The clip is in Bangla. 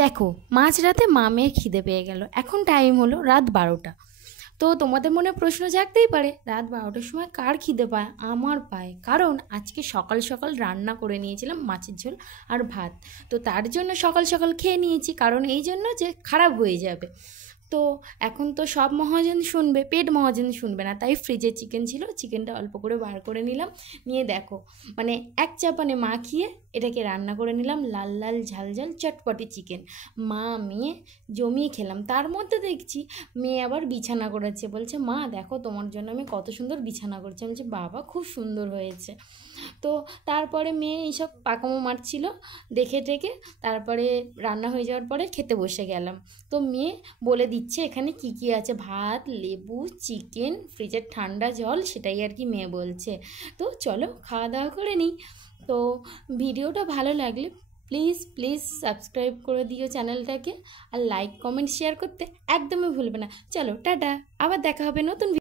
দেখো, মাঝরাতে মা মেয়ে খিদে পেয়ে গেল। এখন টাইম হলো রাত 12টা। তো তোমাদের মনে প্রশ্ন জাগতেই পারে, রাত 12টার সময় কার খিদে পায়? আমার পায়, কারণ আজকে সকাল সকাল রান্না করে নিয়েছিলাম মাছের ঝোল আর ভাত। তো তার জন্য সকাল সকাল খেয়ে নিয়েছি, কারণ এই জন্য যে খারাপ হয়ে যাবে। তো এখন তো সব মহাজন শুনবে, পেট মহাজন শুনবে না, তাই ফ্রিজে চিকেন ছিল, চিকেনটা অল্প করে বার করে নিলাম। নিয়ে দেখো, মানে এক চাপানে মাখিয়ে এটাকে রান্না করে নিলাম, লাল লাল ঝাল ঝাল চটপটি চিকেন। মা মেয়ে জমিয়ে খেলাম। তার মধ্যে দেখছি মেয়ে আবার বিছানা করেছে, বলছে মা দেখো তোমার জন্য আমি কত সুন্দর বিছানা করেছি। আমি বলছি বাবা খুব সুন্দর হয়েছে। তো তারপরে মেয়ে এইসব পাকামো মারছিল দেখে টেকে, তারপরে রান্না হয়ে যাওয়ার পরে খেতে বসে গেলাম। তো মেয়ে বলে দিচ্ছে এখানে কি কি আছে, ভাত, লেবু, চিকেন, ফ্রিজের ঠান্ডা জল, সেটাই আর কি মেয়ে বলছে। তো চলো খাওয়া দাওয়া করে নিই। তো ভিডিওটা ভালো লাগলে প্লিজ প্লিজ সাবস্ক্রাইব করে দিও চ্যানেলটাকে, আর লাইক কমেন্ট শেয়ার করতে একদমই ভুলবে না। চলো টাটা, আবার দেখা হবে নতুন